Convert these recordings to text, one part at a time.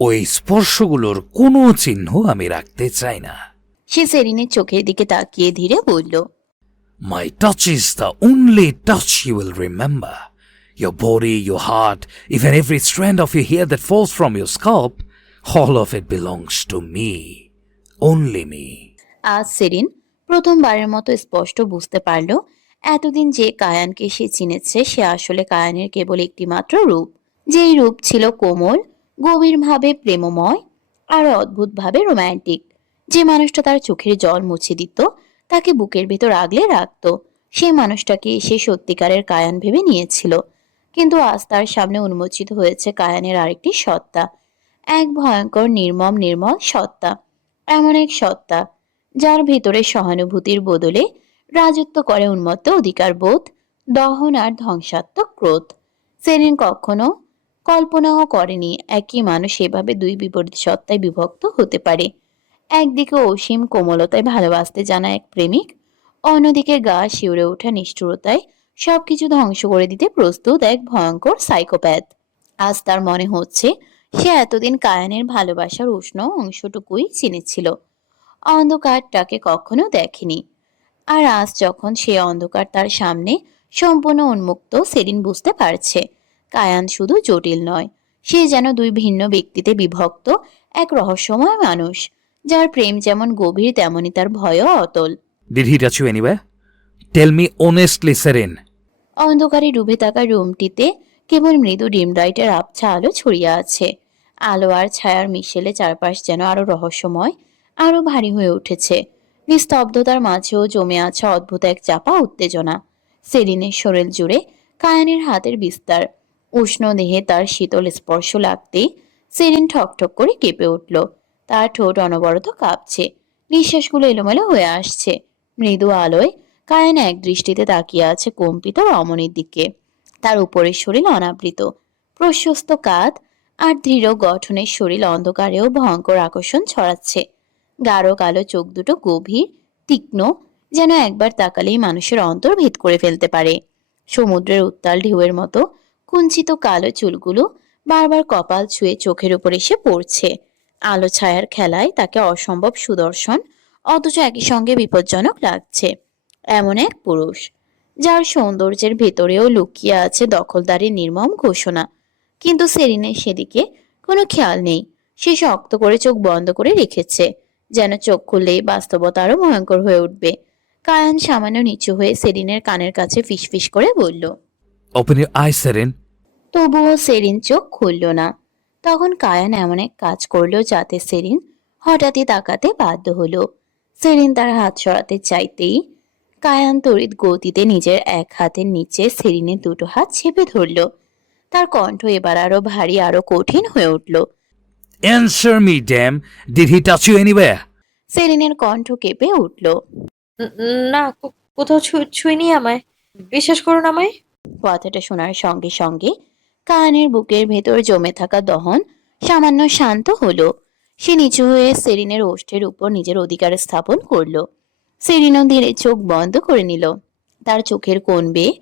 ওই স্পর্শগুলোর কোনো চিহ্ন আমি রাখতে চাই না। সে সেরিনের চোখের দিকে তাকিয়ে ধীরে বলল, My touch is the only touch you will remember. Your body, your heart, even every strand of your hair that falls from your scalp, all of it belongs to me. Only me. আজ serene প্রথমবারের মতো স্পষ্ট বুঝতে পারল এতদিন যে কায়ানকে সে চিনেছে সে আসলে কায়ানের কেবল একটি মাত্র রূপ, যেই রূপ ছিল কোমল, গভীরভাবে প্রেমময় আর অদ্ভুতভাবে রোম্যান্টিক। যে মানুষটা তার চোখের জল মুছে দিত, তাকে বুকের ভেতর আগলে রাখত, সেই মানুষটাকে সে সত্যিকারের কায়ান ভেবে নিয়েছিল। কিন্তু আজ তার সামনে উন্মোচিত হয়েছে কায়ানের আরেকটি সত্তা, এক ভয়ঙ্কর নির্মল সত্তা, এমন এক সত্তা যার ভেতরে সহানুভূতির বদলে রাজত্ব করে উন্মত্ত অধিকার বোধ, দহন আর ধ্বংসাত্মক ক্রোধ। সেরিন কখনো কল্পনাও করেনি একই মানুষ এভাবে দুই বিপরীত সত্তায় বিভক্ত হতে পারে। একদিকে অসীম কোমলতায় ভালোবাসতে জানা এক প্রেমিক, অন্যদিকে গা শিউরে ওঠা নিষ্ঠুরতায় সবকিছু ধ্বংস করে দিতে প্রস্তুত এক ভয়ঙ্কর সাইকোপ্যাথ। আজ তার মনে হচ্ছে সে এতদিন কায়ানের ভালোবাসার উষ্ণ অংশটুকুই চিনেছিল, অন্ধকারটাকে কখনো দেখেনি। আর আজ যখন সে অন্ধকার তার সামনে সম্পূর্ণ উন্মুক্ত, সেরিন বুঝতে পারছে কায়ান শুধু জটিল নয়, সে যেন দুই ভিন্ন ব্যক্তিতে বিভক্ত এক রহস্যময় মানুষ, যার প্রেম যেমন গভীর তেমনি তার ভয়ও অতল। Did he touch you anywhere? Tell me honestly, Serin. অন্ধকারে ডুবে থাকা রুমটিতে কেবল মৃদু ডিম লাইটের আবছা আলো ছড়িয়ে আছে। আলো আর ছায়ার মিশেলে চারপাশ যেন আরো রহস্যময়, আরো ভারী হয়ে উঠেছে। নিস্তব্ধতার মাঝেও জমে আছে অদ্ভুত এক চাপা উত্তেজনা। সেলিনের শরীর জুড়ে কায়ানের হাতের বিস্তার, উষ্ণ দেহে তার শীতল স্পর্শ লাগতেই সেলিন ঠকঠক করে কেঁপে উঠল। তার ঠোঁট অনবরত কাঁপছে, নিঃশ্বাসগুলো এলোমেলো হয়ে আসছে। মৃদু আলোয় কায়ান এক দৃষ্টিতে তাকিয়ে আছে কম্পিত রমণীর দিকে। তার উপরের শরীর অনাবৃত, প্রশস্ত কাঁধ আর দৃঢ় গঠনের শরীর অন্ধকারেও ভয়ঙ্কর আকর্ষণ ছড়াচ্ছে। গাঢ় কালো চোখ দুটো গভীর, তীক্ষ্ণ, যেন একবার তাকালেই মানুষের অন্তর ভেদ করে ফেলতে পারে। সমুদ্রের উত্তাল ঢেউয়ের মতো কুঞ্চিত কালো চুলগুলো বারবার কপাল ছুঁয়ে চোখের উপর এসে পড়ছে। আলো ছায়ার খেলায় তাকে অসম্ভব সুদর্শন, অথচ একই সঙ্গে বিপজ্জনক লাগছে। এমন এক পুরুষ যার সৌন্দর্যের ভেতরেও লুকিয়ে আছে দখলদারির নির্মম ঘোষণা। কিন্তু সেরিনের সেদিকে কোনো খেয়াল নেই। সে শক্ত করে চোখ বন্ধ করে রেখেছে, যেন চোখ খুললেই বাস্তবতা আরো ভয়ঙ্কর হয়ে উঠবে। কায়ান সামান্য নিচু হয়ে সেরিনের কানের কাছে ফিসফিস করে বলল। Open your eyes, Serin. তবুও সেরিন চোখ খুলল না। তখন কায়ান এমন এক কাজ করলো যাতে সেরিন হঠাৎই তাকাতে বাধ্য হলো। সেরিন তার হাত সরাতে চাইতেই কায়ান তড়িৎ গতিতে নিজের এক হাতের নিচে সেরিনের দুটো হাত চেপে ধরল। তার কণ্ঠ এবার আরো ভারী, আরো কঠিন হয়ে উঠল। Answer me, damn. Did he touch you anywhere? সেরিনের কণ্ঠ কেঁপে উঠল। না, কোথাও ছুঁইনি আমায়। বিশ্বাস করুন আমায়। কথাটা শোনার সঙ্গে সঙ্গে কায়ানের বুকের ভেতর জমে থাকা দহন সামান্য শান্ত হলো। সে নিচু হয়ে সেরিনের ওষ্ঠের উপর নিজের অধিকার স্থাপন করলো। সেরিনও ধীরে চোখ বন্ধ করে নিল। তার চোখের কোণ বেয়ে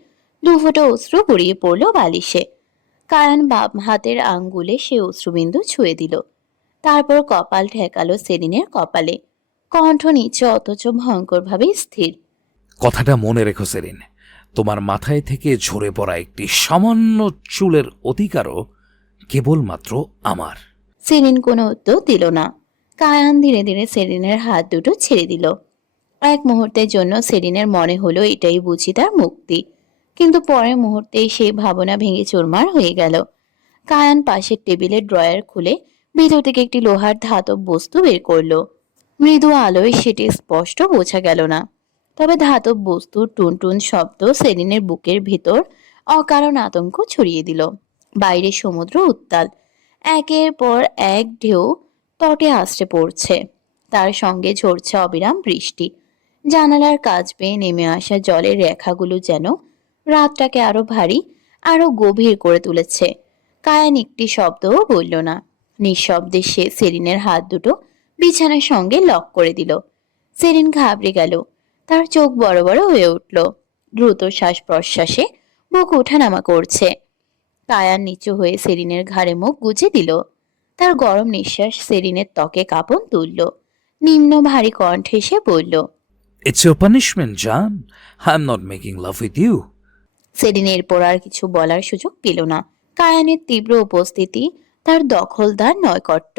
দুফোঁটা অশ্রু গড়িয়ে পড়ল বালিশে। কায়ান বাম হাতের আঙ্গুলে সে অশ্রুবিন্দু ছুঁয়ে দিল। তারপর কপাল ঠেকালো সেরিনের কপালে। কণ্ঠ নিচে অথচ ভয়ঙ্করভাবে স্থির। কথাটা মনে রেখো, সেরিন। তোমার মাথায় থেকে ঝরে পড়া একটি সামান্য চুলের অধিকারও কেবলমাত্র আমার। সেরিন কোনো উত্তর দিল না। কায়ান ধীরে ধীরে সেরিনের হাত দুটো ছেড়ে দিল। এক মুহূর্তের জন্য সেরিনের মনে হলো এটাই বুঝি তার মুক্তি। কিন্তু পরের মুহূর্তেই সেই ভাবনা ভেঙে চুরমার হয়ে গেল। কায়ান পাশের টেবিলের ড্রয়ার খুলে ভিতর থেকে একটি লোহার ধাতব বস্তু বের করলো। মৃদু আলোয় সেটি স্পষ্ট বোঝা গেল না, তবে ধাতব বস্তুর টুনটুন শব্দ সেরিনের বুকের ভেতর অকারণ আতঙ্ক ছড়িয়ে দিল। বাইরে সমুদ্র উত্তাল, একের পর এক ঢেউ তটে আছড়ে পড়ছে। তার সঙ্গে ঝরছে অবিরাম বৃষ্টি। জানালার কাছ বেয়ে নেমে আসা জলের রেখাগুলো যেন রাতটাকে আরো ভারী, আরো গভীর করে তুলেছে। কায়ান একটি শব্দও বলল না। নিঃশব্দে সে সেরিনের হাত দুটো বিছানার সঙ্গে লক করে দিল। সেরিন ঘাবড়ে গেল। তার চোখ বড় বড় হয়ে উঠল। দ্রুত শ্বাস প্রশ্বাসে বুক ওঠানামা করছে। কায়ান নিচু হয়ে সেরিনের ঘাড়ে মুখ গুজে দিল। তার গরম নিঃশ্বাস সেরিনের ত্বকে কাঁপন তুলল। নিম্ন ভারী কণ্ঠে সে বলল, It's your punishment, John. I'm not making love with you. সেরিন এরপর আর কিছু বলার সুযোগ পেল না। কায়ানের তীব্র উপস্থিতি, তার দখলদার নয়কট্য,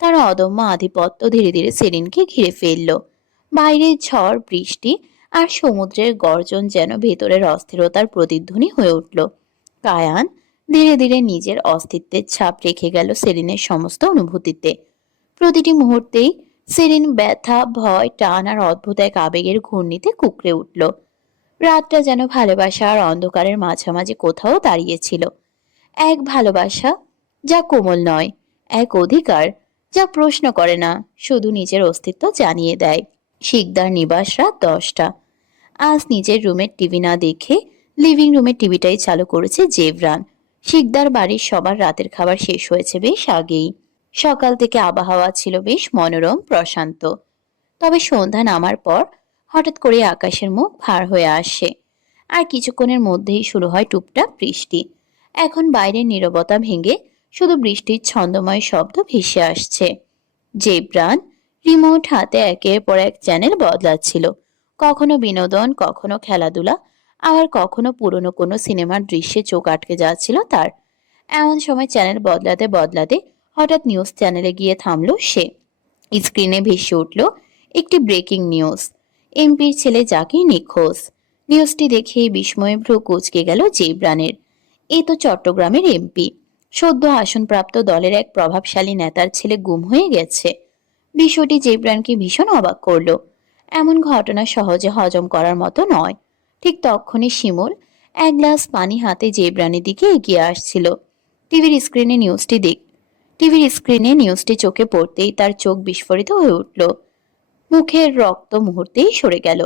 তার অদম্য আধিপত্য ধীরে ধীরে সেরিনকে ঘিরে ফেলল। বাইরের ঝড় বৃষ্টি আর সমুদ্রের গর্জন যেন ভেতরের অস্থিরতার প্রতিধ্বনি হয়ে উঠল। কায়ান ধীরে ধীরে নিজের অস্তিত্বের ছাপ রেখে গেল সেরিনের সমস্ত অনুভূতিতে। প্রতিটি মুহূর্তেই সেরিন ব্যথা, ভয়, টান আর অদ্ভুত এক আবেগের ঘূর্ণিতে কুঁকড়ে উঠল। রাতটা যেন ভালোবাসা আর অন্ধকারের মাঝামাঝি কোথাও দাঁড়িয়েছিল। এক ভালোবাসা যা কোমল নয়, এক অধিকার যা প্রশ্ন করে না, শুধু নিজের অস্তিত্ব জানিয়ে দেয়। শিকদার নিবাস, রাত 10টা। আজ নিজের রুমের টিভি না দেখে লিভিং রুমের টিভিটাই চালু করেছে জেভরান। শিকদার বাড়ির সবার রাতের খাবার শেষ হয়েছে বেশ আগেই। সকাল থেকে আবহাওয়া ছিল বেশ মনোরম, প্রশান্ত। তবে সন্ধ্যা নামার পর হঠাৎ করে আকাশের মুখ ভার হয়ে আসে, আর কিছুক্ষণের মধ্যেই শুরু হয় টুপটাপ বৃষ্টি। এখন বাইরের নীরবতা ভেঙে শুধু বৃষ্টির ছন্দময় শব্দ ভেসে আসছে। জেব্রান রিমোট হাতে একের পর এক চ্যানেল বদলাচ্ছিল। কখনো বিনোদন, কখনো খেলাধুলা, আবার কখনো পুরনো কোনো সিনেমার দৃশ্যে চোখ আটকে যাচ্ছিল তার। এমন সময় চ্যানেল বদলাতে বদলাতে হঠাৎ নিউজ চ্যানেলে গিয়ে থামলো সে। স্ক্রিনে ভেসে উঠল একটি ব্রেকিং নিউজ। এমপির ছেলে জাকির নিখোঁজ। নিউজটি দেখেই বিস্ময়ে ভ্রু কুঁচকে গেল জেব্রানের। এ তো চট্টগ্রামের এমপি। সদ্য আসনপ্রাপ্ত দলের এক প্রভাবশালী নেতার ছেলে গুম হয়ে গেছে। বিষয়টি জেব্রানকে ভীষণ অবাক করলো। এমন ঘটনা সহজে হজম করার মতো নয়। ঠিক তক্ষুনি শিমুল এক গ্লাস পানি হাতে জেব্রানের দিকে এগিয়ে আসছিল। টিভির স্ক্রিনে নিউজটি চোখে পড়তেই তার চোখ বিস্ফোরিত হয়ে উঠল। মুখের রক্ত মুহূর্তেই সরে গেল।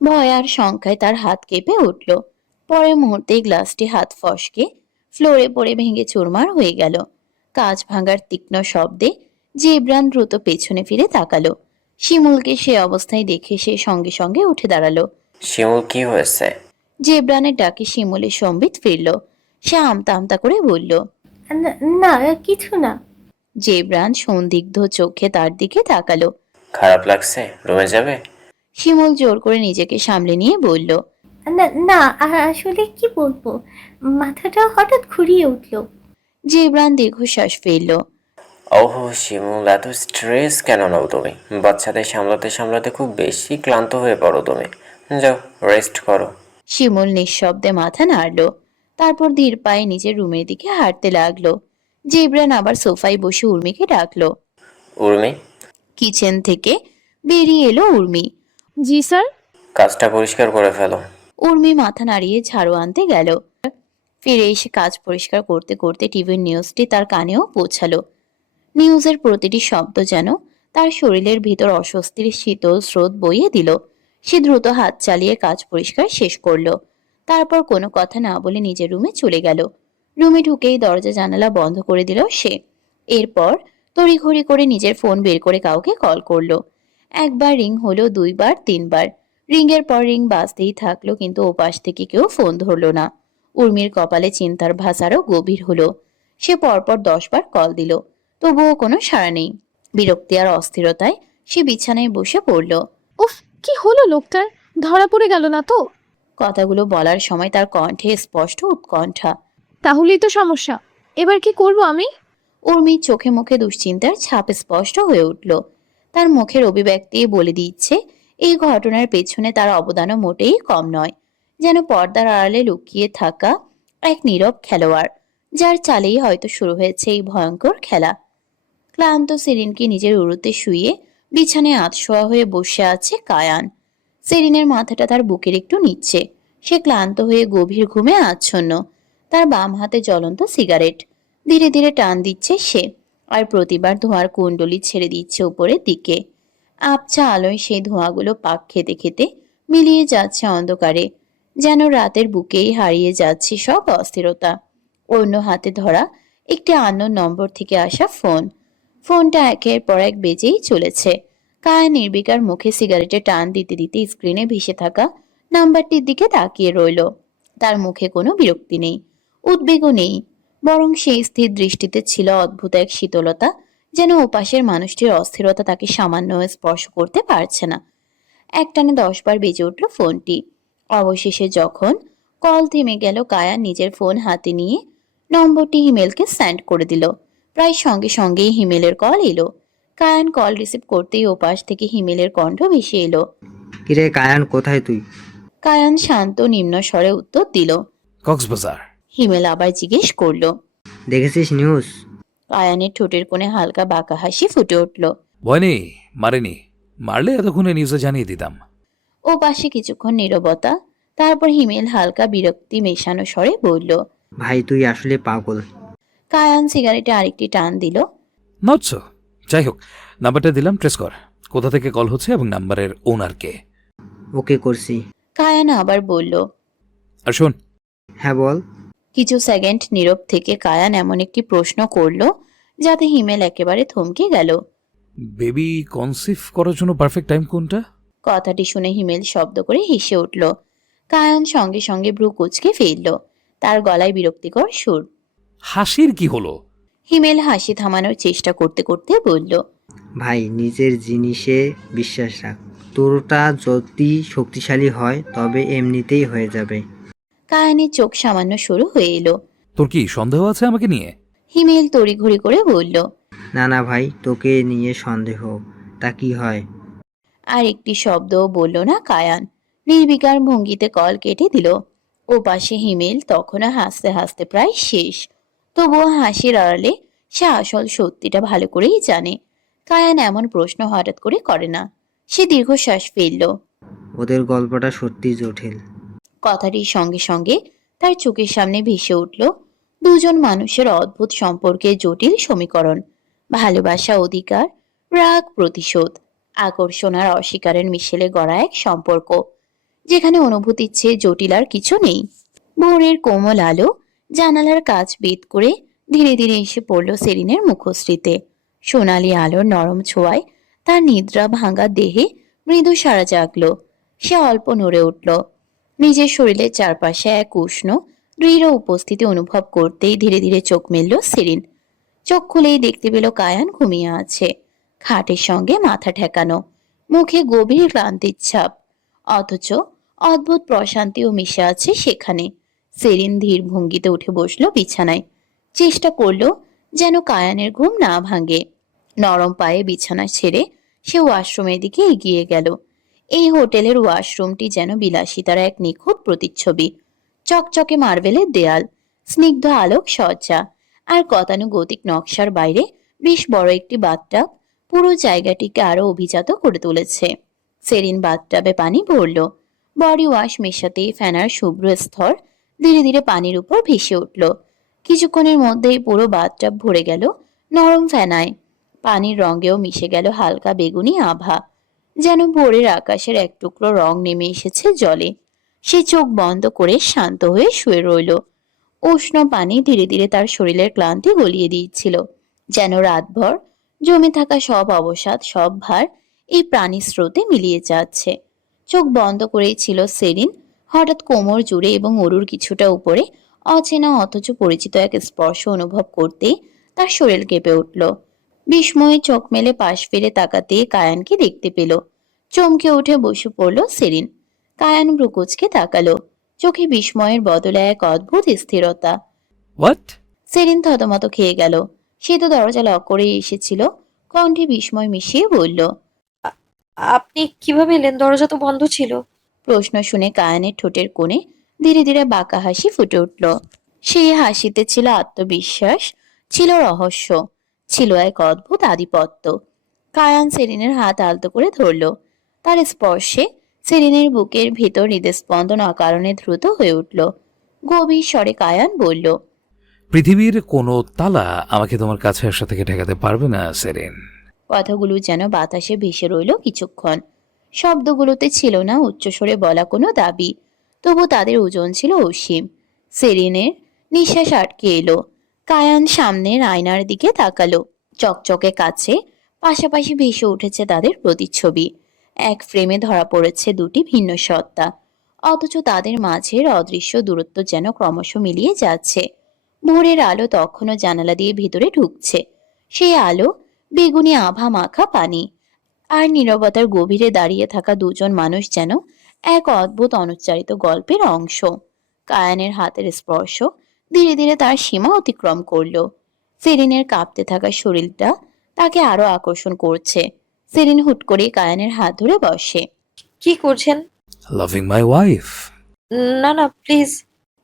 ভয় আর শঙ্কায় তার হাত কেঁপে উঠল। পরের মুহূর্তেই গ্লাসটি হাত ফসকে ফ্লোরে পড়ে ভেঙে চুরমার হয়ে গেল। কাঁচ ভাঙার তীক্ষ্ণ শব্দে জেব্রান দ্রুত পেছনে ফিরে তাকালো। শিমুলকে সে অবস্থায় দেখে সে সঙ্গে সঙ্গে উঠে দাঁড়ালো। শিমুল, কি হয়েছে? জেব্রানের ডাকে শিমুলের সম্বিত ফিরল। সে আমতা আমতা করে বলল, না, না, কিছু না। জেব্রান সন্দিগ্ধ চোখে তার দিকে তাকালো। খারাপ লাগছে? রুমে যাবে? শিমুল জোর করে নিজেকে সামলে নিয়ে বলল, না, না, আসলে কি বলবো, মাথাটা হঠাৎ ঘুরিয়ে উঠলো। জেব্রান দীর্ঘশ্বাস ফেলল। ওহো শিমুল, এত স্ট্রেস কেন নাও তুমি? বাচ্চাদের সামলাতে সামলাতে খুব বেশি ক্লান্ত হয়ে পড়ো তুমি। যাও, রেস্ট করো। শিমুল নিঃশব্দে মাথা নাড়ল। তারপর ধীর পায়ে নিজের রুমের দিকে হাঁটতে লাগলো। জেব্রান আবার সোফায় বসে উর্মিকে ডাকলো। উর্মি? কিচেন থেকে বেরিয়ে এলো উর্মি। জি স্যার। কাজটা পরিষ্কার করে ফেলো। উর্মি মাথা নাড়িয়ে ঝাড়ু আনতে গেল। ফিরে এসে কাজ পরিষ্কার করতে করতে টিভির নিউজটি তার কানেও পৌঁছালো। নিউজের প্রতিটি শব্দ যেন তার শরীরের ভিতর অস্বস্তির শীতল স্রোত বইয়ে দিল। সে দ্রুত হাত চালিয়ে কাজ পরিষ্কার শেষ করলো। তারপর কোনো কথা না বলে নিজের রুমে চলে গেল। রুমে ঢুকেই দরজা জানালা বন্ধ করে দিল সে। এরপর তড়িঘড়ি করে নিজের ফোন বের করে কাউকে কল করলো। একবার রিং হলো, দুইবার, তিনবার। রিংয়ের পর রিং বাজতেই থাকলো, কিন্তু ওপাশ থেকে কেউ ফোন ধরলো না। উর্মির কপালে চিন্তার ভাঁজ আরো গভীর হলো। সে পরপর 10বার কল দিল, তবুও কোনো সাড়া নেই। বিরক্তি আর অস্থিরতায় সে বিছানায় বসে পড়ল। উফ, কি হলো লোকটার? ধরা পড়ে গেল না তো? কথাগুলো বলার সময় তার কণ্ঠে স্পষ্ট উৎকণ্ঠা। তাহলেই তো সমস্যা। এবার কি করব আমি? উর্মির চোখে মুখে দুশ্চিন্তার ছাপ স্পষ্ট হয়ে উঠল। তার মুখের অভিব্যক্তি বলে দিচ্ছে এই ঘটনার পেছনে তার অবদানও মোটেই কম নয়। যেন পর্দার আড়ালে লুকিয়ে থাকা এক নীরব খেলোয়াড়, যার চালেই হয়তো শুরু হয়েছে এই ভয়ঙ্কর খেলা। ক্লান্ত সেরিনকে নিজের উরুতে শুয়ে বিছানায় আধশোয়া হয়ে বসে আছে কায়ান। সেরিনের মাথাটা তার বুকের একটু নিচ্ছে। সে ক্লান্ত হয়ে গভীর ঘুমে আচ্ছন্ন। তার বাম হাতে জ্বলন্ত সিগারেট। ধীরে ধীরে টান দিচ্ছে সে, আর প্রতিবার ধোঁয়ার কুণ্ডলি ছেড়ে দিচ্ছে উপরের দিকে। আবছা আলোয় সেই ধোঁয়াগুলো পাক খেতে খেতে মিলিয়ে যাচ্ছে অন্ধকারে, যেন রাতের বুকেই হারিয়ে যাচ্ছে সব অস্থিরতা। অন্য হাতে ধরা একটি আননোন নম্বর থেকে আসা ফোন। ফোনটা একের পর এক বেজেই চলেছে। কায়া নির্বিকার মুখে সিগারেটে টান দিতে দিতে স্ক্রিনে ভেসে থাকা নাম্বারটির দিকে তাকিয়ে রইল। তার মুখে কোনো বিরক্তি নেই, উদ্বেগও নেই, বরং সেই স্থির দৃষ্টিতে ছিল অদ্ভুত এক শীতলতা, যেন ওপাশের মানুষটির অস্থিরতা তাকে সামান্য স্পর্শ করতে পারছে না। একটানে 10 বার বেজে উঠল ফোনটি। অবশেষে যখন কল থেমে গেল, কায়া নিজের ফোন হাতে নিয়ে নম্বরটি হিমেলকে সেন্ড করে দিল। প্রায় সঙ্গে সঙ্গেই হিমেলের কল এলো। কায়ান কল রিসিভ করতেই ওপাশ থেকে হিমেলের কণ্ঠ ভেসে এলো। কিরে কায়ান, কোথায় তুই? কায়ান শান্ত নিম্ন স্বরে উত্তর দিল। কক্সবাজার। হিমেল আবার জিজ্ঞেস করলো। দেখেছিস নিউজ? কায়ানের ঠোঁটের কোণে হালকা বাঁকা হাসি ফুটে উঠল। ভয় নেই, মারেনি। মারলে এতক্ষণে নিউজে জানিয়ে দিতাম। ও পাশে কিছুক্ষণ নীরবতা, তারপর হিমেল হালকা বিরক্তি মেশানো স্বরে বলল। ভাই তুই আসলে পাগল। কায়ান সিগারেটে আরেকটি টান দিল। Not so. যাই হোক, নাম্বারটা দিলাম, ট্রেস কর কোথা থেকে কল হচ্ছে এবং নাম্বারের ওনার কে। ওকে করছি। কায়ান আবার বলল। আর শোন, হ্যাঁ বল। কিছু সেকেন্ড নীরব থেকে কায়ান এমন একটি প্রশ্ন করলো যাতে হিমেল একেবারে থমকে গেল। বেবি কনসিভ করার জন্য পারফেক্ট টাইম কোনটা? কথাটি শুনে হিমেল শব্দ করে হেসে উঠল। কায়ান সঙ্গে সঙ্গে ভ্রু কুঁচকে ফেলল, তার গলায় বিরক্তিকর সুর। হাসির কি হলো? হিমেল হাসি থামানোর চেষ্টা করতে করতে বলল। ভাই নিজের জিনিসে বিশ্বাস রাখ। তোরটা যদি শক্তিশালী হয় তবে এমনিতেই হয়ে যাবে। কায়ানের চোখ সামান্য সরু হয়ে এলো। তোর কি সন্দেহ আছে আমাকে নিয়ে? হিমেল তড়িঘড়ি করে বলল। না না ভাই, তোকে নিয়ে সন্দেহ, তা কি হয়? আর একটি শব্দও বলল না কায়ান। নির্বিকার ভঙ্গিতে কল কেটে দিল। ও পাশে হিমেল তখনও হাসতে হাসতে প্রায় শেষ। তবুও হাসির আড়ালে সে আসল সত্যিটা ভালো করেই জানে। কায়ান এমন প্রশ্ন হঠাৎ করে করে না। সে দীর্ঘশ্বাস ফেলল। ওদের গল্পটা সত্যি জটিল। কথাটির সঙ্গে সঙ্গে তার চোখের সামনে ভেসে উঠল দুজন মানুষের অদ্ভুত সম্পর্কের জটিল সমীকরণ। ভালোবাসা, অধিকার, রাগ, প্রতিশোধ, আকর্ষণ আর অস্বীকারের মিশেলে গড়া এক সম্পর্ক, যেখানে অনুভূতির চেয়ে জটিল আর কিছু নেই। ভোরের কোমল আলো জানালার কাচ বেদ করে ধীরে ধীরে এসে পড়ল সেরিনের মুখশ্রীতে। সোনালি আলোর নরম ছোঁয়ায় তার নিদ্রা ভাঙা দেহে মৃদু সাড়া জাগল। সে অল্প নড়ে উঠল। নিজের শরীরের চারপাশে এক উষ্ণ দৃঢ় উপস্থিতি অনুভব করতেই ধীরে ধীরে চোখ মেলল সেরিন। চোখ খুলেই দেখতে পেল কায়ান ঘুমিয়ে আছে, খাটের সঙ্গে মাথা ঠেকানো, মুখে গভীর ক্লান্তির ছাপ, অথচ অদ্ভুত প্রশান্তিও মিশে আছে সেখানে। সেরিন ধীর ভঙ্গিতে উঠে বসলো বিছানায়। চেষ্টা করলো যেন কায়ানের ঘুম না ভাঙে। নরম পায়ে বিছানা ছেড়ে সে ওয়াশরুমের দিকে এগিয়ে গেল। এই হোটেলের ওয়াশরুমটি যেন বিলাসিতার এক নিখুঁত প্রতিচ্ছবি। চকচকে মার্বেলের দেয়াল, স্নিগ্ধ আলোক সজ্জা আর গতানুগতিক নকশার বাইরে বেশ বড় একটি বাথটাব পুরো জায়গাটিকে আরো অভিজাত করে তুলেছে। সেরিন বাথটাবে পানি ভরল। বডি ওয়াশ মেশাতেই ফেনার শুভ্র স্তর ধীরে ধীরে পানির উপর ভেসে উঠল। কিছুক্ষণের মধ্যেই পুরো বাথটাব ভরে গেল নরম ফেনায়। পানির রঙেও মিশে গেল হালকা বেগুনি আভা, যেন ভোরের আকাশের এক টুকরো রং নেমে এসেছে জলে। সে চোখ বন্ধ করে শান্ত হয়ে শুয়ে রইল। উষ্ণ পানি ধীরে ধীরে তার শরীরের ক্লান্তি গলিয়ে দিচ্ছিল, যেন রাতভর জমে থাকা সব অবসাদ, সব ভার এই প্রাণী স্রোতে মিলিয়ে যাচ্ছে। চোখ বন্ধ করেই ছিল সেরিন। হঠাৎ কোমর জুড়ে এবং অরুর কিছুটা উপরে অচেনা অথচ পরিচিত এক স্পর্শ অনুভব করতেই তার শরীর কেঁপে উঠল। বিস্ময়ে চোখ মেলে পাশ ফিরে তাকাতে কায়ানকে দেখতে পেল। চমকে উঠে বসে পড়ল সেরিন। কায়ান ভ্রুকুচকে তাকালো, চোখে বিস্ময়ের বদলে এক অদ্ভুত স্থিরতা। হোয়াট? সেরিন থতমত খেয়ে গেল। সে তো দরজা লক করে এসেছিল। কণ্ঠে বিস্ময় মিশিয়ে বলল। আপনি কিভাবে এলেন? দরজা তো বন্ধ ছিল। প্রশ্ন শুনে কায়ানের ঠোঁটের কোণে ধীরে ধীরে বাঁকা হাসি ফুটে উঠল। সেই হাসিতে ছিল আত্মবিশ্বাস, ছিল রহস্য, ছিল এক অদ্ভুত আধিপত্য। কায়ান সেরিনের হাত আলতো করে ধরল। তার স্পর্শে সেরিনের বুকের ভেতর হৃদস্পন্দন অকারণে দ্রুত হয়ে উঠল। গভীর স্বরে কায়ান বলল। পৃথিবীর কোনো তালা আমাকে তোমার কাছে আসা থেকে ঠেকাতে পারবে না সেরিন। কথাগুলো যেন বাতাসে ভেসে রইল কিছুক্ষণ। শব্দগুলোতে ছিল না উচ্চস্বরে বলা কোনো দাবি, তবু তাদের ওজন ছিল অসীম। সেরিনের নিঃশ্বাস আটকে এলো। কায়ান সামনের আয়নার দিকে তাকালো। চকচকে কাছে পাশাপাশি ভেসে উঠেছে তাদের প্রতিচ্ছবি। এক ফ্রেমে ধরা পড়েছে দুটি ভিন্ন সত্তা, অথচ তাদের মাঝের অদৃশ্য দূরত্ব যেন ক্রমশ মিলিয়ে যাচ্ছে। ভোরের আলো তখনও জানালা দিয়ে ভিতরে ঢুকছে। সেই আলো বেগুনি আভা মাখা পানি, আর নীরবতার গভীরে দাঁড়িয়ে থাকা দুজন মানুষ যেন এক অদ্ভুত অনুচ্চারিত গল্পের অংশ। কায়ানের হাতের স্পর্শ ধীরে ধীরে তার সীমা অতিক্রম করলো। সেরিনের কাঁপতে থাকা শরীরটা তাকে আরো আকর্ষণ করছে। সেরিন হুট করে কায়ানের হাত ধরে বসে। কি করছেন? Loving my wife. না না প্লিজ।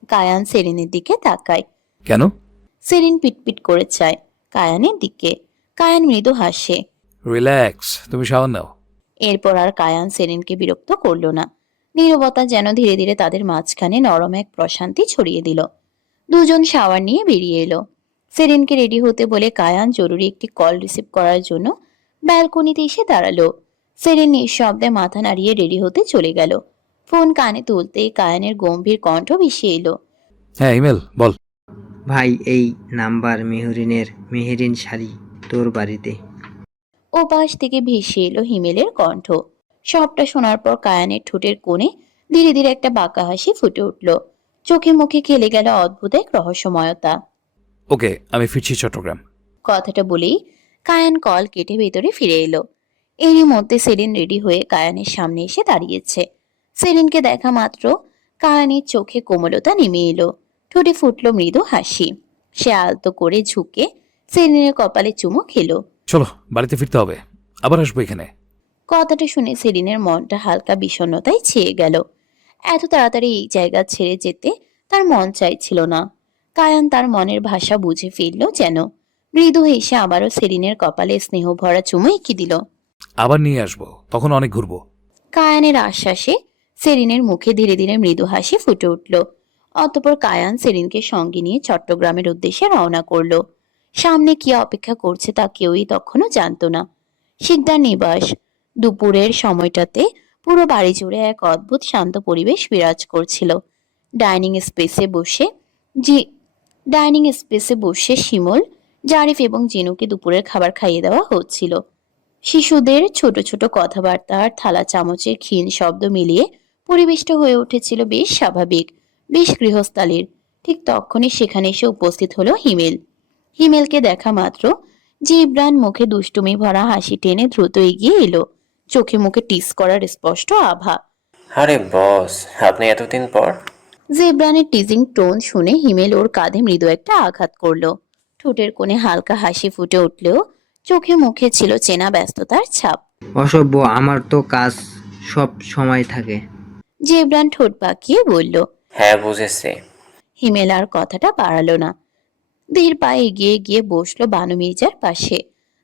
কায়ান সেরিনের দিকে তাকায়। কেন? সেরিন পিটপিট করে চায় কায়ানের দিকে। কায়ান মৃদু হাসে। রিল্যাক্স, তুমি শাওয়ার নাও। এরপর আর কায়ান সেরিনকে বিরক্ত করল না। নীরবতা যেন ধীরে ধীরে তাদের মাঝখানে নরম এক প্রশান্তি ছড়িয়ে দিল। দুজন শাওয়ার নিয়ে বেরিয়ে এলো। সেরিনকে রেডি হতে বলে কায়ান জরুরি একটি কল রিসিভ করার জন্য ব্যালকনিতে এসে দাঁড়ালো। সেরিন নিঃশব্দে মাথা নাড়িয়ে রেডি হতে চলে গেল। ফোন কানে তুলতেই কায়ানের গম্ভীর কণ্ঠ ভেসে এলো। হ্যাঁ ইমেল বল। ভাই, এই নাম্বার মেহেরিন শাড়ি তোর বাড়িতে। ওপাশ থেকে ভেসে এলো হিমেলের কণ্ঠ। সবটা শোনার পর কায়ানের ঠোঁটের কোণে ধীরে ধীরে একটা বাঁকা হাসি ফুটে উঠল। চোখে মুখে খেলে গেল অদ্ভুত এক রহস্যময়তা। ওকে, আমি ফিরছি চট্টগ্রাম। কথাটা বলেই কায়ান কল কেটে ভেতরে ফিরে এলো। এরই মধ্যে সেলিন রেডি হয়ে কায়ানের সামনে এসে দাঁড়িয়েছে। সেলিনকে দেখা মাত্র কায়ানের চোখে কোমলতা নেমে এলো। ঠোঁটে ফুটল মৃদু হাসি। সে আলতো করে ঝুঁকে সেলিনের কপালে চুমু খেলো। চলো বাড়িতে ফিরতে হবে, আবার আসবো এখানে। কথাটা শুনে সেলিনের মনটা হালকা বিষণ্ণতায় ছেয়ে গেল। এত তাড়াতাড়ি এই জায়গা ছেড়ে যেতে তার মন চাইছিল না। কায়ান তার মনের ভাষা বুঝে ফিরল যেন। মৃদু হেসে আবারও সেলিনের কপালে স্নেহ ভরা চুমু এঁকে দিল। আবার নিয়ে আসবো, তখন অনেক ঘুরবো। কায়ানের আশ্বাসে সেলিনের মুখে ধীরে ধীরে মৃদু হাসি ফুটে উঠল। অতঃপর কায়ান সেলিনকে সঙ্গে নিয়ে চট্টগ্রামের উদ্দেশ্যে রওনা করল। সামনে কি অপেক্ষা করছে তা কেউই তখনও জানত না। শিকদার নিবাস। দুপুরের সময়টাতে পুরো বাড়ি জুড়ে এক অদ্ভুত শান্ত পরিবেশ বিরাজ করছিল। ডাইনিং স্পেসে বসে জি ডাইনিং স্পেসে বসে শিমুল, জারিফ এবং জিনুকে দুপুরের খাবার খাইয়ে দেওয়া হচ্ছিল। শিশুদের ছোট ছোট কথাবার্তা আর থালা চামচের ক্ষীণ শব্দ মিলিয়ে পরিবেশটা হয়ে উঠেছিল বেশ স্বাভাবিক, বেশ গৃহস্থালির। ঠিক তখনই সেখানে এসে উপস্থিত হলো হিমেল। হিমেলকে দেখা মাত্র জিবরান মুখে দুষ্টুমি ভরা হাসি টেনে দ্রুত এগিয়ে এলো। চোখে মুখে টিস করার স্পষ্ট আভা। আরে বস, আপনি এতদিন পর? জেব্রানের টিজিং টোন শুনে হিমেল ওর কাঁধে মৃদু একটা আঘাত করলো। ঠোঁটের কোণে হালকা হাসি ফুটে উঠলেও চোখে মুখে ছিল চেনা ব্যস্ততার ছাপ। অসভ্য, আমার তো কাজ সব সময় থাকে। জেব্রান ঠোঁট বাঁকিয়ে বলল। হ্যাঁ বুঝেছি। হিমেল আর কথাটা বাড়ালো না। ধীর পায়ে এগিয়ে গিয়ে বসলো বানু মির্জার পাশে।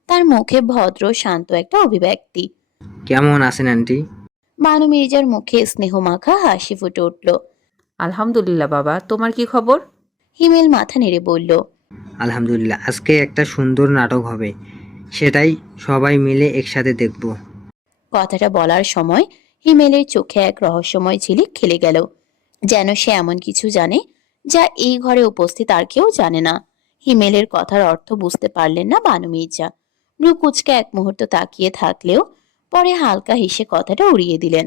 তার মুখে ভদ্র শান্ত একটা অভিব্যক্তি। কেমন আছেন আন্টি? বানু মির্জার মুখে স্নেহমাখা হাসি ফুটে উঠল। আলহামদুলিল্লাহ বাবা, তোমার কি খবর? হিমেল মাথা নেড়ে বলল। আলহামদুলিল্লাহ, আজকে একটা সুন্দর নাটক হবে, সেটাই সবাই মিলে একসাথে দেখব। কথাটা বলার সময় হিমেলের চোখে এক রহস্যময় ঝিলিক খেলে গেল। যেন সে এমন কিছু জানে যা এই ঘরে উপস্থিত আর কেউ জানে না। হিমেলের কথার অর্থ বুঝতে পারলেন না বানু মির্জা। ভ্রু কুচকে এক মুহূর্ত তাকিয়ে থাকলেও পরে হালকা হেসে কথাটা উড়িয়ে দিলেন।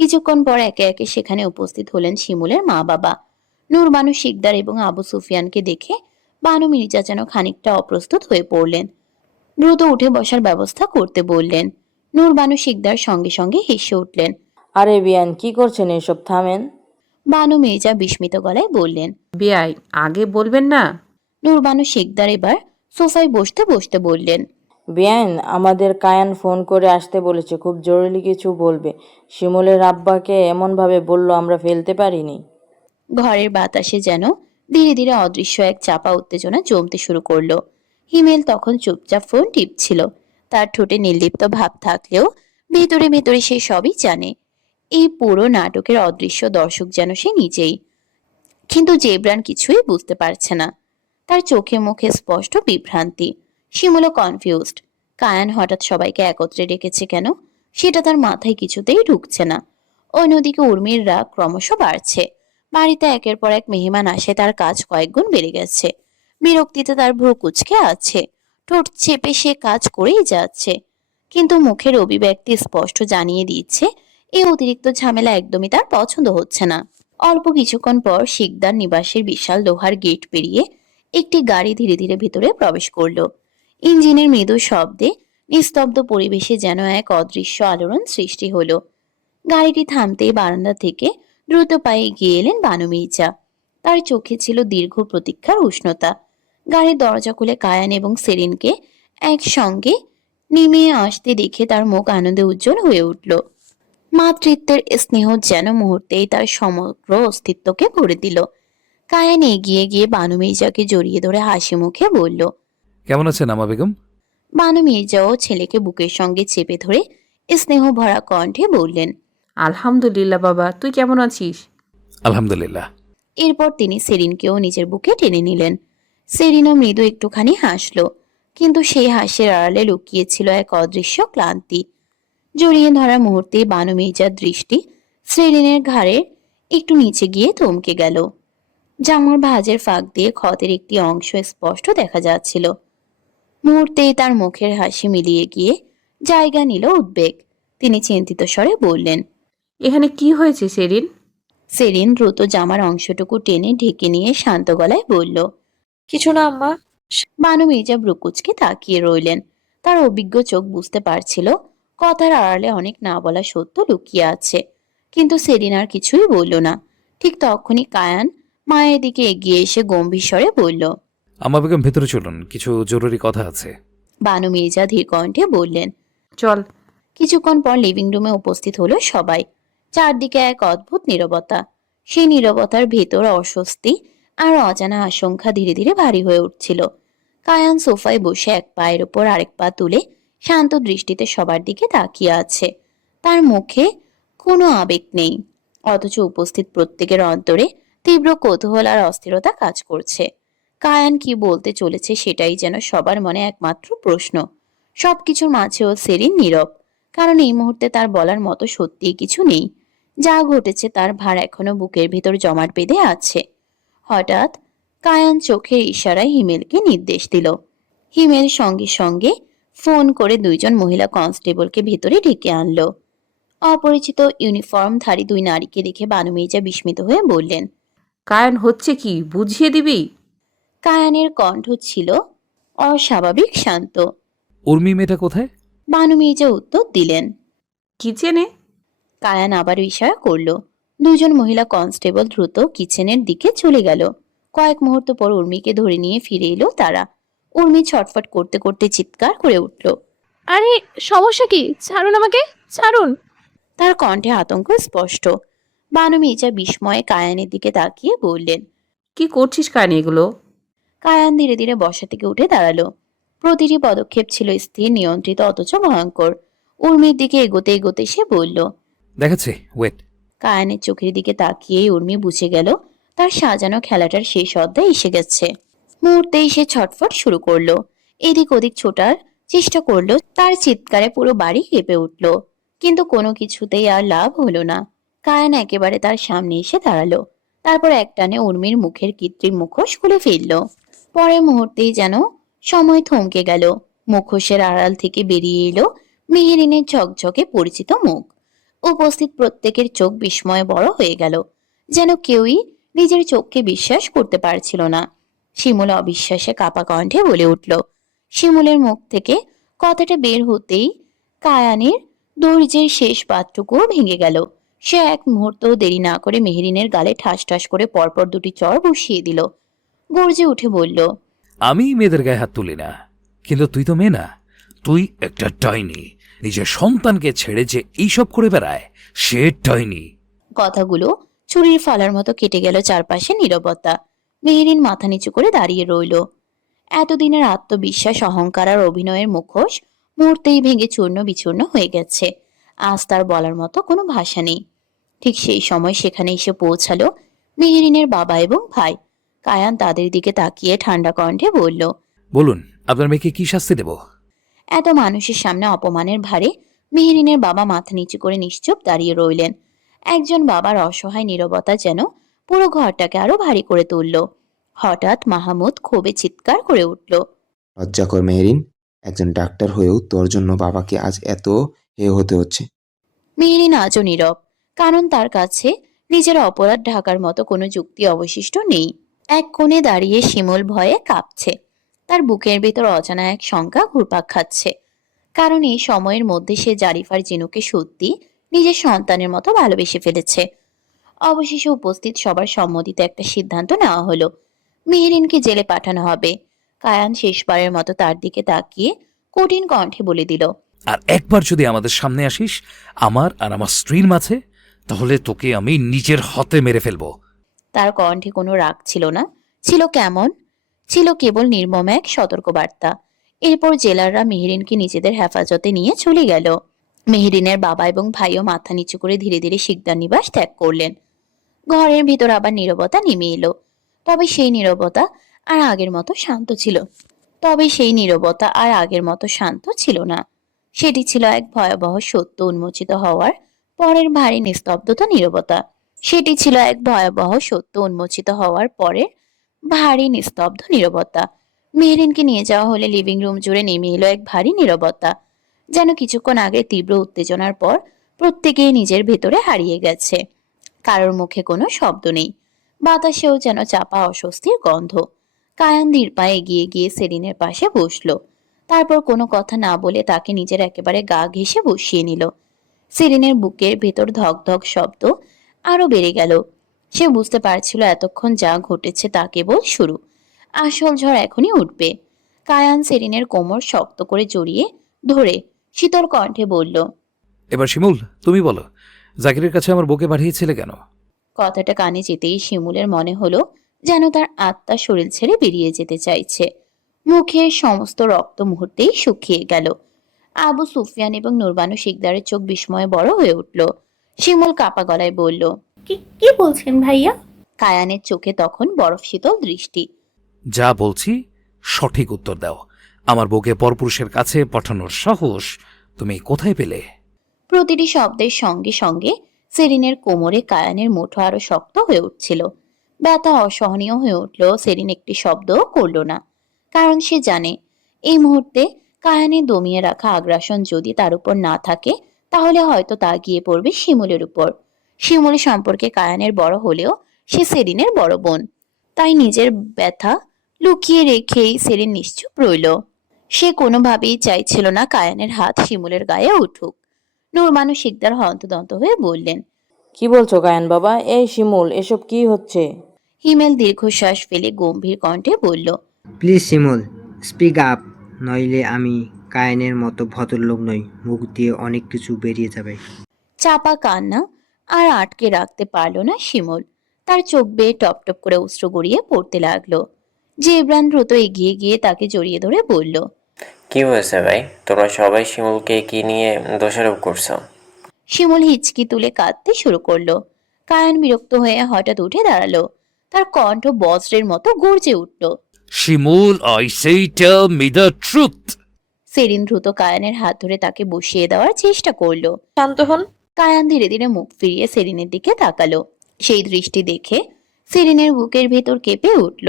কিছুক্ষণ পর একে একে সেখানে উপস্থিত হলেন শিমুলের মা বাবা। নূর বানু শিকদার এবং আবু সুফিয়ানকে দেখে বানু মির্জা যেন খানিকটা অপ্রস্তুত হয়ে পড়লেন। দ্রুত উঠে বসার ব্যবস্থা করতে বললেন। নূর বানু শিকদার সঙ্গে সঙ্গে হেসে উঠলেন। আরে বিয়ান, কি করছেন এসব? থামেন। বানু মির্জা বিস্মিত গলায় বললেন। বিয়াই, আগে বলবেন না? নূর বানু শিকদার এবার সোফায় বসতে বসতে বললেন। বিয়ান, আমাদের কায়ান ফোন করে আসতে বলেছে, খুব জরুরি কিছু বলবে। শিমুলের আব্বাকে এমনভাবে বলল আমরা ফেলতে পারিনি। ঘরের বাতাসে যেন ধীরে ধীরে অদৃশ্য এক চাপা উত্তেজনা জমতে শুরু করলো। হিমেল তখন চুপচাপ ফোন টিপছিল। তার ঠোঁটে নির্লিপ্ত ভাব থাকলেও ভেতরে ভেতরে সে সবই জানে। এই পুরো নাটকের অদৃশ্য দর্শক যেন সে নিজেই। কিন্তু জেব্রান কিছুই বুঝতে পারছে না। তার চোখে মুখে স্পষ্ট বিভ্রান্তি। শিমুলও কনফিউজড। কায়ান হঠাৎ সবাইকে একত্রে ডেকেছে কেন, সেটা তার মাথায় কিছুতেই ঢুকছে না। অন্যদিকে উর্মির রাগ ক্রমশ বাড়ছে। বাড়িতে একের পর এক মেহমান আসে, তার কাজ কয়েকগুণ বেড়ে গেছে। বিরক্তিতে তার ভ্রু কুঁচকে আছে। ঠোঁট চেপে সে কাজ করেই যাচ্ছে। কিন্তু মুখের অভিব্যক্তি স্পষ্ট জানিয়ে দিচ্ছে এই অতিরিক্ত ঝামেলা একদমই তার পছন্দ হচ্ছে না। অল্প কিছুক্ষণ পর শিকদার নিবাসের বিশাল লোহার গেট পেরিয়ে একটি গাড়ি ধীরে ধীরে ভিতরে প্রবেশ করলো। ইঞ্জিনের মৃদু শব্দে নিস্তব্ধ পরিবেশে যেন এক অদৃশ্য আলোড়ন সৃষ্টি হলো। গাড়িটি থামতেই বারান্দা থেকে দ্রুত পায়ে এগিয়ে এলেন বানু মির্জা। তার চোখে ছিল দীর্ঘ প্রতীক্ষার উষ্ণতা। গাড়ির দরজা খুলে কায়ান এবং সেরিনকে একসঙ্গে নেমে আসতে দেখে তার মুখ আনন্দে উজ্জ্বল হয়ে উঠল। মাতৃত্বের স্নেহ যেন মুহূর্তেই তার সমগ্র অস্তিত্বকে ভরে দিল। কায়ান এগিয়ে গিয়ে বানু মির্জাকে জড়িয়ে ধরে হাসি মুখে বলল। কেমন আছেন আমা বেগম? বানু মির্জাও ছেলেকে বুকের সঙ্গে চেপে ধরে স্নেহ ভরা কণ্ঠে বললেন। আলহামদুলিল্লাহ বাবা, তুই কেমন আছিস? আলহামদুলিল্লাহ। এরপর তিনি সেরিনকেও নিজের বুকে টেনে নিলেন। সেরিনও মৃদু একটুখানি হাসলো, কিন্তু সেই হাসির আড়ালে লুকিয়ে ছিল এক অদৃশ্য ক্লান্তি। জড়িয়ে ধরা মুহূর্তে বানু মির্জার দৃষ্টি সেরিনের ঘাড়ের একটু নিচে গিয়ে থমকে গেল। জামার ভাঁজের ফাঁক দিয়ে ক্ষতের একটি অংশ স্পষ্ট দেখা যাচ্ছিল। মুহূর্তেই তার মুখের হাসি মিলিয়ে গিয়ে জায়গা নিল উদ্বেগ। তিনি চিন্তিত স্বরে বললেন। এখানে কি হয়েছে সেরিন? সেরিন দ্রুত জামার অংশটুকু টেনে ঢেকে নিয়ে শান্ত গলায় বলল। কিছু না আম্মা। বানু মির্জা ব্রুকুচকে তাকিয়ে রইলেন। তার অভিজ্ঞ চোখ বুঝতে পারছিল কথার আড়ালে অনেক না বলা সত্য লুকিয়ে আছে। কিন্তু সেরিন আর কিছুই বলল না। ঠিক তখনই কায়ান মায়ের দিকে এগিয়ে এসে গম্ভীর স্বরে বলল। আমা বেগম, ভেতরে চলুন, কিছু জরুরি কথা আছে। বানু মির্জা ধীর কণ্ঠে বললেন। চল। কিছুক্ষণ পর লিভিং রুমে উপস্থিত হলো সবাই। চারদিকে এক অদ্ভুত নীরবতা। সেই নীরবতার ভেতর অস্বস্তি আর অজানা আশঙ্কা ধীরে ধীরে ভারী হয়ে উঠছিল। কায়ান সোফায় বসে এক পায়ের ওপর আরেক পা তুলে শান্ত দৃষ্টিতে সবার দিকে তাকিয়ে আছে। তার মুখে কোনো আবেগ নেই, অথচ উপস্থিত প্রত্যেকের অন্তরে তীব্র কৌতূহল আর অস্থিরতা কাজ করছে। কায়ান কি বলতে চলেছে সেটাই যেন সবার মনে একমাত্র প্রশ্ন। সবকিছুর মাঝেও সেরিন নীরব, কারণ এই মুহূর্তে তার বলার মতো সত্যিই কিছু নেই। যা ঘটেছে তার ভার এখনো বুকের ভিতর জমাট বেঁধে আছে। হঠাৎ কায়ান চোখের ইশারায় হিমেলকে নির্দেশ দিল। হিমেল সঙ্গে সঙ্গে ফোন করে দুইজন মহিলা কনস্টেবলকে ভেতরে ডেকে আনলো। অপরিচিত ইউনিফর্মধারী দুই নারীকে দেখে বানু মির্জা বিস্মিত হয়ে বললেন। কায়ান, হচ্ছে কি বুঝিয়ে দিবি? কায়ানের কণ্ঠ ছিল অস্বাভাবিক শান্ত। উর্মি মেয়েটা কোথায়? বানু মির্জা উত্তর দিলেন। কিচেনে। কায়ান আবার ইশারা করলো। দুজন মহিলা কনস্টেবল দ্রুত কিচেনের দিকে চলে গেল। কয়েক মুহূর্ত পর উর্মিকে ধরে নিয়ে ফিরে এলো তারা। উর্মি ছটফট করতে করতে চিৎকার করে উঠল। আরে সমস্যা কি? ছাড়ুন আমাকে, ছাড়ুন। তার কণ্ঠে আতঙ্ক স্পষ্ট। বানু মির্জা বিস্ময়ে কায়ানের দিকে তাকিয়ে বললেন। কি করছিস কায়ান এগুলো? কায়ান ধীরে ধীরে বসা থেকে উঠে দাঁড়ালো। প্রতিটি পদক্ষেপ ছিল স্থির, নিয়ন্ত্রিত, অথচ ভয়ঙ্কর। উর্মির দিকে এগোতে এগোতে সে বলল। দেখাচ্ছি, ওয়েট। কায়ানের চোখের দিকে তাকিয়েই উর্মি বুঝে গেল তার সাজানো খেলাটার শেষ অধ্যায় এসে গেছে। মুহূর্তেই সে ছটফট শুরু করলো। এদিক ওদিক ছোটার চেষ্টা করলো। তার চিৎকারে পুরো বাড়ি কেঁপে উঠল, কিন্তু কোনো কিছুতেই আর লাভ হলো না। কায়ান একেবারে তার সামনে এসে দাঁড়ালো। তারপর একটানে উর্মির মুখের কৃত্রিম মুখোশ খুলে ফেলল। পরের মুহূর্তেই যেন সময় থমকে গেল। মুখোশের আড়াল থেকে বেরিয়ে এলো মেহেরিনের ঝকঝকে পরিচিত মুখ। উপস্থিত প্রত্যেকের চোখ বিস্ময়ে বড় হয়ে গেল, যেন কেউই নিজের চোখকে বিশ্বাস করতে পারছিল না। শিমুল অবিশ্বাসে কাপা কণ্ঠে বলে উঠল। শিমুলের মুখ থেকে কথাটা বের হতেই কায়ানের ধৈর্যের শেষ বাঁধটুকুও ভেঙে গেল। সে এক মুহূর্ত দেরি না করে মেহেরিনের গালে ঠাস ঠাস করে পরপর দুটি চড় বসিয়ে দিল। গর্জে উঠে বলল। আমি মেয়েদের গায়ে হাত তুলি না, কিন্তু তুই তো মেয়ে না। তুই একটা ডাইনি। নিজের সন্তানকে ছেড়ে যে এইসব করে বেড়ায় সে ডাইনি। কথাগুলো ছুরির ফালার মতো কেটে গেল চারপাশে নীরবতা। মেহেরিন মাথা নিচু করে দাঁড়িয়ে রইল। এতদিনের আত্মবিশ্বাস, অহংকার আর অভিনয়ের মুখোশ মুহূর্তেই ভেঙে চূর্ণ বিচূর্ণ হয়ে গেছে। আজ তার বলার মতো কোনো ভাষা নেই। ঠিক সেই সময় সেখানে এসে পৌঁছালো মেহেরিনের বাবা এবং ভাই। কায়ান তাদের দিকে তাকিয়ে ঠান্ডা কণ্ঠে বলল। বলুন, আপনার মেয়েকে কি শাস্তি দেব? এত মানুষের সামনে অপমানের ভারে মেহেরিনের বাবা মাথা নিচু করে নিশ্চুপ দাঁড়িয়ে রইলেন। একজন বাবার অসহায় নীরবতা যেন পুরো ঘরটাকে আরো ভারী করে তুলল। হঠাৎ মাহমুদ ক্ষোভে চিৎকার করে উঠল। লজ্জা কর মেহেরিন, একজন ডাক্তার হয়েও তোর জন্য বাবাকে আজ এত হেয় হতে হচ্ছে। মেহেরিন আজও নীরব, কারণ তার কাছে নিজের অপরাধ ঢাকার মতো কোনো যুক্তি অবশিষ্ট নেই। এক কোণে দাঁড়িয়ে শিমুল ভয়ে কাঁপছে, তার বুকের ভেতর অজানা এক শঙ্কা ঘুরপাক খাচ্ছে, কারণ এই সময়ের মধ্যে সে জারিফার জিনুকে সত্যি নিজের সন্তানের মতো ভালোবেসে ফেলেছে। অবশেষে উপস্থিত সবার সম্মতিতে একটা সিদ্ধান্ত নেওয়া হলো, মেহেরিনকে জেলে পাঠানো হবে। কায়ান শেষবারের মতো তার দিকে তাকিয়ে কঠিন কণ্ঠে বলে দিল, আর একবার যদি আমাদের সামনে আসিস আমার আর আমার স্ত্রীর মাঝে, তাহলে তোকে আমি নিজের হাতে মেরে ফেলবো। তার কণ্ঠে কোনো রাগ ছিল না, ছিল কেবল নির্মম এক সতর্কবার্তা। এরপর জেলাররা মেহেরিনকে নিজেদের হেফাজতে নিয়ে চলে গেল। মেহেরিনের বাবা এবং ভাইও মাথা নিচু করে ধীরে ধীরে শিকদার নিবাস ত্যাগ করলেন। ঘরের ভিতর আবার নীরবতা নেমে এলো, তবে সেই নীরবতা আর আগের মতো শান্ত ছিল না। সেটি ছিল এক ভয়াবহ সত্য উন্মোচিত হওয়ার পরের ভারী নিস্তব্ধতা নীরবতা। মেহরিনকে নিয়ে যাওয়া হলে লিভিং রুম জুড়ে নেমে এলো এক ভারী নীরবতা, যেন কিছুক্ষণ আগে তীব্র উত্তেজনার পর প্রত্যেকেই নিজের ভেতরে হারিয়ে গেছে। কারোর মুখে কোনো শব্দ নেই, বাতাসেও যেন চাপা অস্বস্তির গন্ধ। কায়ান ধীর পায়ে এগিয়ে গিয়ে সেলিনের পাশে বসলো, তারপর কোনো কথা না বলে তাকে নিজের একেবারে গা ঘেঁষে বসিয়ে নিল। সেলিনের বুকের ভেতর ধক ধক শব্দ আরো বেড়ে গেল। সে বুঝতে পারছিল এতক্ষণ যা ঘটেছে তা কেবল শুরু, আসল ঝড় এখনই উঠবে। কায়ান সেলিনের কোমর শক্ত করে জড়িয়ে ধরে শীতল কণ্ঠে বলল, এবার শিমুল তুমি বলো, জাকিরের কাছে আমার বউকে পাঠিয়েছিলে কেন? কথাটা কানে যেতেই শিমুলের মনে হলো যেন তার আত্মা শরীর ছেড়ে বেরিয়ে যেতে চাইছে। মুখের সমস্ত রক্ত মুহূর্তেই শুকিয়ে গেল। আবু সুফিয়ান এবং নুরবানু শিকদারের চোখ বিস্ময়ে বড় হয়ে উঠল। শিমুল কাপা গলায় বলল, কি বলছেন ভাইয়া? কায়ানের চোখে তখন বরফ শীতল দৃষ্টি। যা বলছি সঠিক উত্তর দাও। আমার বউকে পরপুরুষের কাছে পাঠানোর সাহস তুমি কোথায় পেলে? প্রতিটি শব্দের সঙ্গে সঙ্গে সেরিনের কোমরে কায়ানের মুঠো আরো শক্ত হয়ে উঠছিল। ব্যথা অসহনীয় হয়ে উঠল। সেরিন একটি শব্দও করল না, কারণ সে জানে এই মুহূর্তে কায়ানের দমিয়ে রাখা আগ্রাসন যদি তার উপর না থাকে, তাহলে হয়তো তা গিয়ে পড়বে শিমুলের উপর। শিমুল সম্পর্কে কায়ানের বড় হলেও সে সেরিনের বড় বোন, তাই নিজের ব্যথা লুকিয়ে রেখেই সেরিন নিশ্চুপ রইল। সে কোনোভাবেই চাইছিল না কায়ানের হাত শিমুলের গায়ে উঠুক। নুরমানু শিকদার হন্তদন্ত হয়ে বললেন, কি বলছো কায়ান বাবা? এই শিমুল, এসব কি হচ্ছে? হিমেল দীর্ঘশ্বাস ফেলে গম্ভীর কণ্ঠে বলল, প্লিজ শিমুল, স্পিক আপ, নইলে আমি কায়েনের মতো ভদ্রলোক নই, মুখ দিয়ে অনেক কিছু বেরিয়ে যাবে। চাপা কান্না আর আটকে রাখতে পারল না শিমুল। তার চোখ বেয়ে টপ টপ করে অশ্রু গড়িয়ে পড়তে লাগলো। জেবরান দ্রুত এগিয়ে গিয়ে তাকে জড়িয়ে ধরে বলল, কি হয়েছে ভাই? তোমরা সবাই শিমুলকে কি নিয়ে দোষারোপ করছো? শিমুল হিচকি তুলে কাঁদতে শুরু করলো। কায়ান বিরক্ত হয়ে হঠাৎ উঠে দাঁড়ালো। তার কণ্ঠ বজ্রের মতো গর্জে উঠল। Shimul, I say tell me the truth. Serin দ্রুত কায়ানের হাত ধরে তাকে বসিয়ে দেওয়ার চেষ্টা করলো। শান্ত হন। কায়ান ধীরে ধীরে মুখ ফিরিয়ে সেরিনের দিকে তাকালো। সেই দৃষ্টি দেখে সেরিনের বুকের ভেতর কেঁপে উঠল।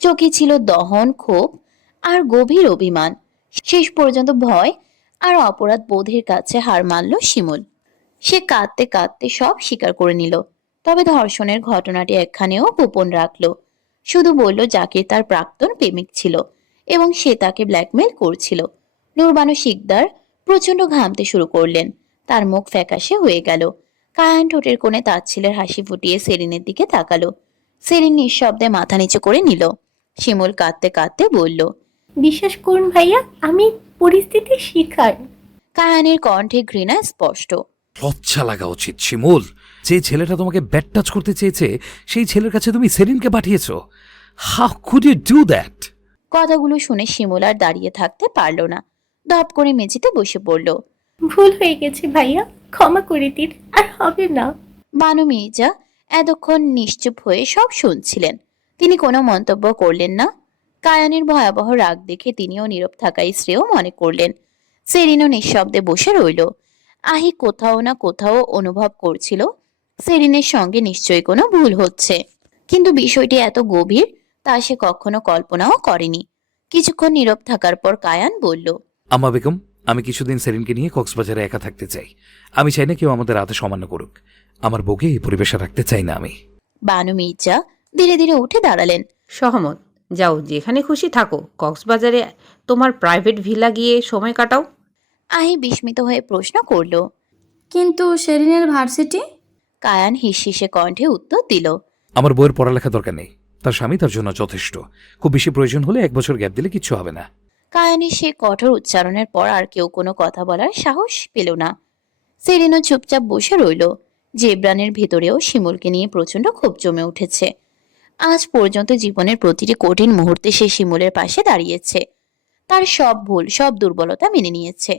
চোখে ছিল দহন, ক্ষোভ আর গভীর অভিমান। শেষ পর্যন্ত ভয় আর অপরাধ বোধের কাছে হার মানল শিমুল। সে কাঁদতে কাঁদতে সব স্বীকার করে নিল, তবে ধর্ষণের ঘটনাটি একখানেও গোপন রাখলো। শুধু বলল জাকির তার প্রাক্তন প্রেমিক ছিল এবং সে তাকে ব্ল্যাকমেল করছিল। নুরবানু শিকদার প্রচন্ড ঘামতে শুরু করলেন। তার মুখ ফ্যাকাশে হয়ে গেল। কায়ান ঠোঁটের কোণে তাচ্ছিলের হাসি ফুটিয়ে সেরিনের দিকে তাকালো। সেরিন নিঃশব্দে মাথা নিচু করে নিল। শিমুল কাঁদতে কাঁদতে বলল, বিশ্বাস করুন ভাইয়া, আমি পরিস্থিতির শিকার। কায়ানের কণ্ঠে ঘৃণা স্পষ্ট। লজ্জা লাগা উচিত শিমুল, যে ছেলেটা তোমাকে ব্যাট টাচ করতে চেয়েছে সেই ছেলের কাছে তুমি সেলিনকে পাঠিয়েছো। How could you do that? কথাগুলো শুনে শিমুল আর দাঁড়িয়ে থাকতে পারল না, ধপ করে মেঝেতে বসে পড়ল। ভুল হয়ে গেছে ভাইয়া, ক্ষমা করে দিন, আর হবে না। বানু মির্জা এতক্ষণ নিশ্চুপ হয়ে সব শুনছিলেন। তিনি কোনো মন্তব্য করলেন না। কায়ানের ভয়াবহ রাগ দেখে তিনিও নীরব থাকাই শ্রেয় মনে করলেন। সেরিনও নিঃশব্দে বসে রইল। আহি কোথাও না কোথাও অনুভব করছিল সেরিনের সঙ্গে নিশ্চয়ই কোনো ভুল হচ্ছে, কিন্তু বিষয়টি এত গভীর তা সে কখনো কল্পনাও করেনি। কিছুক্ষণ নীরব থাকার পর কায়ান বলল, আম্মা বেগম, আমি কিছুদিন সেরিনকে নিয়ে কক্সবাজারে একা থাকতে চাই। আমি চাই না কেউ আমাদের রাতে সমান্য করুক। আমার বউকে এই পরিবেশে রাখতে চাই না আমি। বানু মির্জা ধীরে ধীরে উঠে দাঁড়ালেন। সহমত। যাও, যেখানে খুশি থাকো। কক্সবাজারে তোমার প্রাইভেট ভিলা গিয়ে সময় কাটাও। আহি বিস্মিত হয়ে প্রশ্ন করল। কিন্তু শেরিনের ভার্সিটি? কায়ান হিসহিসে কণ্ঠে উত্তর দিল। আমার বউয়ের পড়ালেখা দরকার নেই, তার স্বামী তার জন্য যথেষ্ট। খুব বেশি প্রয়োজন হলে 1 বছর গ্যাপ দিলে কিচ্ছু হবে না। কায়ানের সে কঠোর উচ্চারণের পর আর কেউ কোনো কথা বলার সাহস পেল না। সেরিনও চুপচাপ বসে রইল। জেব্রানের ভেতরেও শিমুলকে নিয়ে প্রচণ্ড ক্ষোভ জমে উঠেছে। আজ পর্যন্ত জীবনের প্রতিটি কঠিন মুহূর্তে সে শিমুলের পাশে দাঁড়িয়েছে, তার সব ভুল সব দুর্বলতা মেনে নিয়েছে।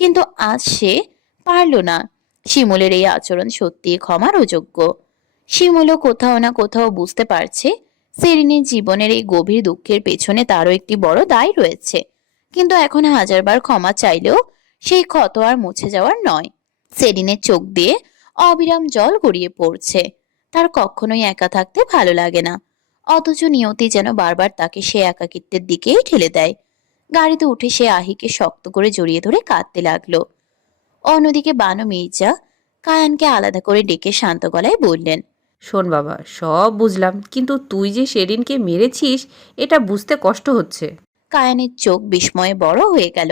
কিন্তু আজ সে পারল না। শিমুলের এই আচরণ সত্যি ক্ষমার অযোগ্য। শিমুলও কোথাও না কোথাও বুঝতে পারছে সেরিনের জীবনের এই গভীর দুঃখের পেছনে তারও একটি বড় দায় রয়েছে। কিন্তু এখন হাজারবার ক্ষমা চাইলেও সেই ক্ষত আর মুছে যাওয়ার নয়। সেরিনের চোখ দিয়ে অবিরাম জল গড়িয়ে পড়ছে। তার কখনোই একা থাকতে ভালো লাগে না, অথচ নিয়তি যেন বারবার তাকে সে একাকিত্বের দিকেই ঠেলে দেয়। গাড়িতে উঠে সে আহিকে শক্ত করে জড়িয়ে ধরে কাঁদতে লাগলো। অন্যদিকে বানু মির্জা কায়ানকে আলাদা করে ডেকে শান্ত গলায় বললেন। শোন বাবা, সব বুঝলাম, কিন্তু তুই যে শেরিনকে মেরেছিস এটা বুঝতে কষ্ট হচ্ছে। কায়ানের চোখ বিস্ময়ে বড় হয়ে গেল।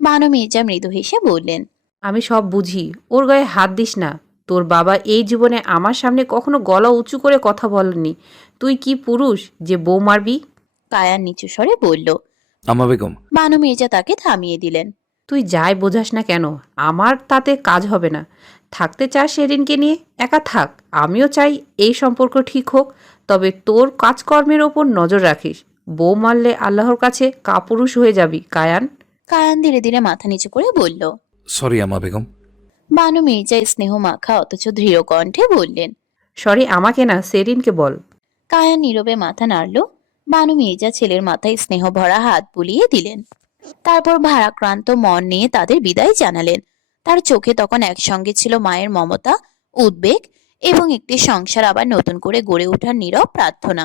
বানু মির্জা মৃদু হেসে বললেন। আমি সব বুঝি, ওর গায়ে হাত দিস না। তোর বাবা এই জীবনে আমার সামনে কখনো গলা উঁচু করে কথা বলেননি। তুই কি পুরুষ যে বউ মারবি? কায়ান নিচু স্বরে বলল। আম্মা বেগম। বানু মির্জা তাকে থামিয়ে দিলেন। তুই যাই বোঝাস না কেন, আমার তাতে কাজ হবে না। থাকতে চাস শেরিনকে নিয়ে, একা থাক। আমিও চাই এই সম্পর্ক ঠিক হোক, তবে তোর কাজকর্মের ওপর নজর রাখিস। বউ মারলে আল্লাহর কাছে কাপুরুষ হয়ে যাবি কায়ান। কায়ান ধীরে ধীরে মাথা নিচু করে বলল। সরি আম্মা বেগম। বানু মির্জা স্নেহ মাখা অথচ দৃঢ় কণ্ঠে বললেন। সরি আমাকে না, সেরিনকে বল। কায়ান নীরবে মাথা নাড়ল। বানু মির্জা ছেলের মাথায় স্নেহ ভরা হাত বুলিয়ে দিলেন। তারপর ভারাক্রান্ত মন নিয়ে তাদের বিদায় জানালেন। তার চোখে তখন একসঙ্গে ছিল মায়ের মমতা, উদ্বেগ এবং একটি সংসার আবার নতুন করে গড়ে ওঠার নীরব প্রার্থনা।